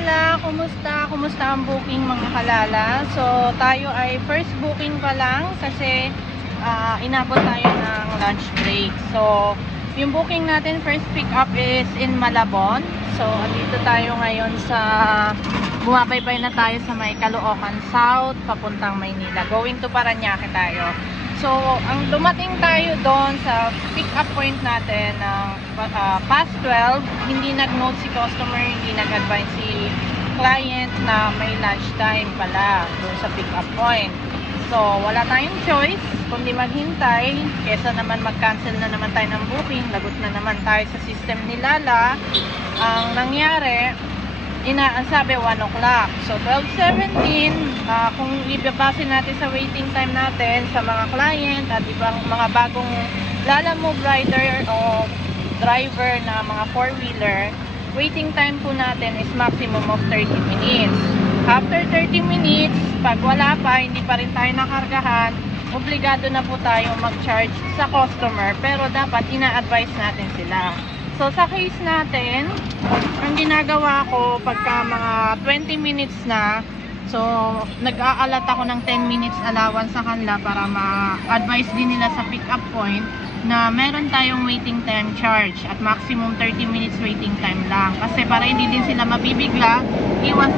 kalala, kumusta? Kumusta ang booking mga kalala? So, tayo ay first booking pa lang kasi inabot tayo ng lunch break. So, yung booking natin first pick up is in Malabon. So, andito tayo ngayon sa bumabaybay na tayo sa may Caloocan South, papuntang Maynila. Going to Parañaque tayo. So, ang dumating tayo doon sa pick-up point natin ng past 12, hindi nag-note si customer, hindi nag-advise si client na may lunch time pala doon sa pick-up point. So, wala tayong choice kundi maghintay, kesa naman mag-cancel na naman tayo ng booking, lagot na naman tayo sa system ni Lala. Ang nangyari, sabi 1 o'clock. So 12:17, kung ibabase natin sa waiting time natin sa mga client at ibang mga bagong Lalamove rider o driver na mga 4-wheeler, waiting time po natin is maximum of 30 minutes. After 30 minutes, pag wala pa, hindi pa rin tayo nakargahan, obligado na po tayo mag-charge sa customer, pero dapat ina-advise natin sila. So, sa case natin, ang ginagawa ko pagka mga 20 minutes na, so, nag-aalat ako ng 10 minutes allowance sa kanila para ma-advise din nila sa pick-up point na meron tayong waiting time charge at maximum 30 minutes waiting time lang. Kasi para hindi din sila mabibigla, iwas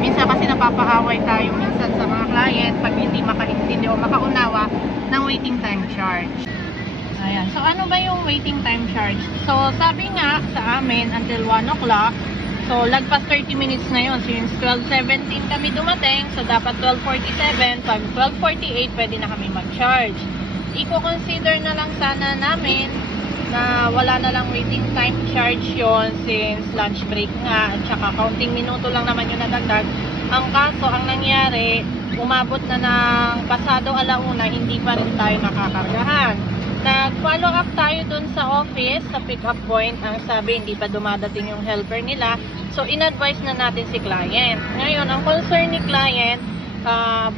minsan kasi napapaaway tayo minsan sa mga client pag hindi makaintindi o makaunawa ng waiting time charge. Ayan. So, ano ba yung waiting time charge? So, sabi nga sa amin, until 1 o'clock. So, lagpas 30 minutes na yun. Since 12:17 kami dumating, so dapat 12:47. Pag 12:48, pwede na kami mag-charge. I-consider na lang sana namin na wala na lang waiting time charge yon since lunch break nga. At saka, counting minuto lang naman yung nadagdag. Ang kaso, ang nangyari, umabot na ng pasado alauna, hindi pa rin tayo nakakargahan. Nag-follow up tayo dun sa office, sa pick-up point. Ang sabi, hindi pa dumadating yung helper nila. So, in-advise na natin si client. Ngayon, ang concern ni client,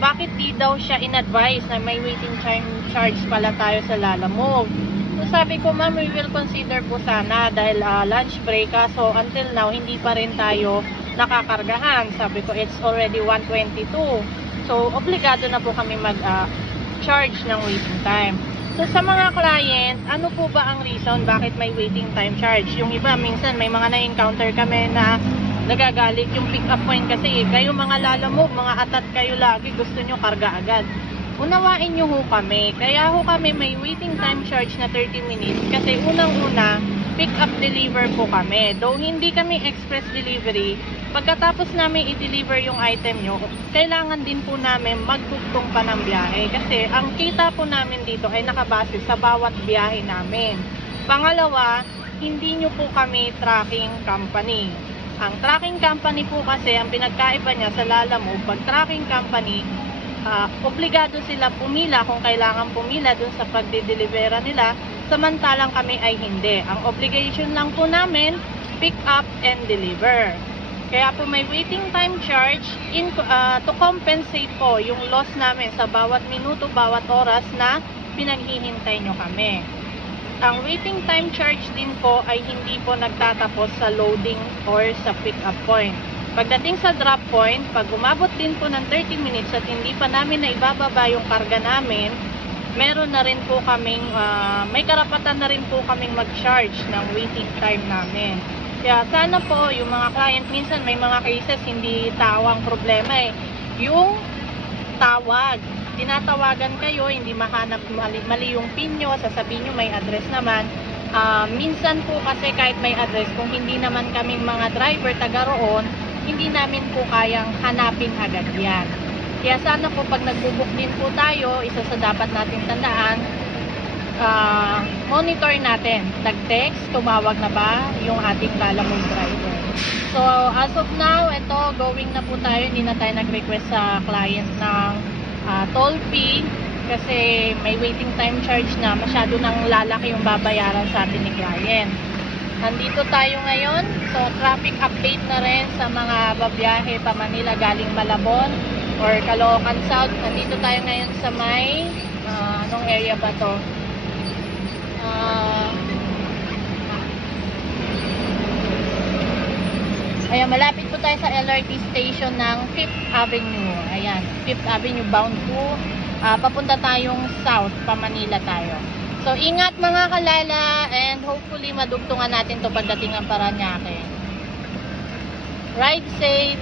bakit di daw siya in-advise na may waiting time charge pala tayo sa Lalamove? So, sabi ko, ma'am, we will consider po sana dahil lunch break. So, until now, hindi pa rin tayo nakakargahan. Sabi ko, it's already 1:22. So, obligado na po kami mag-charge ng waiting time. So, sa mga client, ano po ba ang reason bakit may waiting time charge? Yung iba, minsan may mga na-encounter kami na nagagalit yung pick-up point kasi kayo mga Lalamove, mga atat kayo lagi, gusto nyo karga agad. Unawain nyo ho kami. Kaya ho kami may waiting time charge na 30 minutes kasi unang-una, pick-up deliver po kami. Though hindi kami express delivery, pagkatapos namin i-deliver yung item nyo, kailangan din po namin magtugtong pa ng biyahe. Kasi ang kita po namin dito ay nakabase sa bawat biyahe namin. Pangalawa, hindi nyo po kami tracking company. Ang tracking company po kasi, ang pinagkaiba niya sa Lalamove, pag tracking company, obligado sila pumila kung kailangan pumila dun sa pagdidelivera nila, samantalang kami ay hindi. Ang obligation lang po namin, pick up and deliver. Kaya po may waiting time charge to compensate po yung loss namin sa bawat minuto, bawat oras na pinaghihintay nyo kami. Ang waiting time charge din po ay hindi po nagtatapos sa loading or sa pick up point. Pagdating sa drop point, pag umabot din po ng 30 minutes at hindi pa namin na ibababa yung karga namin, meron na rin po kaming, may karapatan na rin po kaming mag-charge ng waiting time namin. Kaya sana po yung mga client, minsan may mga cases hindi tawang problema eh. Yung tawag, tinatawagan kayo, hindi mahanap mali yung pin nyo, sasabihin nyo may address naman. Minsan po kasi kahit may address, kung hindi naman kaming mga driver taga roon, hindi namin po kayang hanapin agad yan. Kaya sana po pag nagbubook din po tayo, isa sa dapat natin tandaan, monitor natin. Nag-text, tumawag na ba yung ating Lalamove driver. So, as of now, ito, going na po tayo. Hindi na tayo nag-request sa client ng toll fee kasi may waiting time charge na masyado nang lalaki yung babayaran sa atin ni client. Nandito tayo ngayon. So, traffic update na rin sa mga babiyahe pa Manila galing Malabon or Caloocan South. Nandito tayo ngayon sa may anong area ba to? Ayan. Ayan, malapit po tayo sa LRT station ng 5th Avenue. Ayan, 5th Avenue bound to papunta tayong south, pa Manila tayo. So, ingat mga kalala and hopefully madugtungan natin to pagdating ng Paranaque. Ride safe!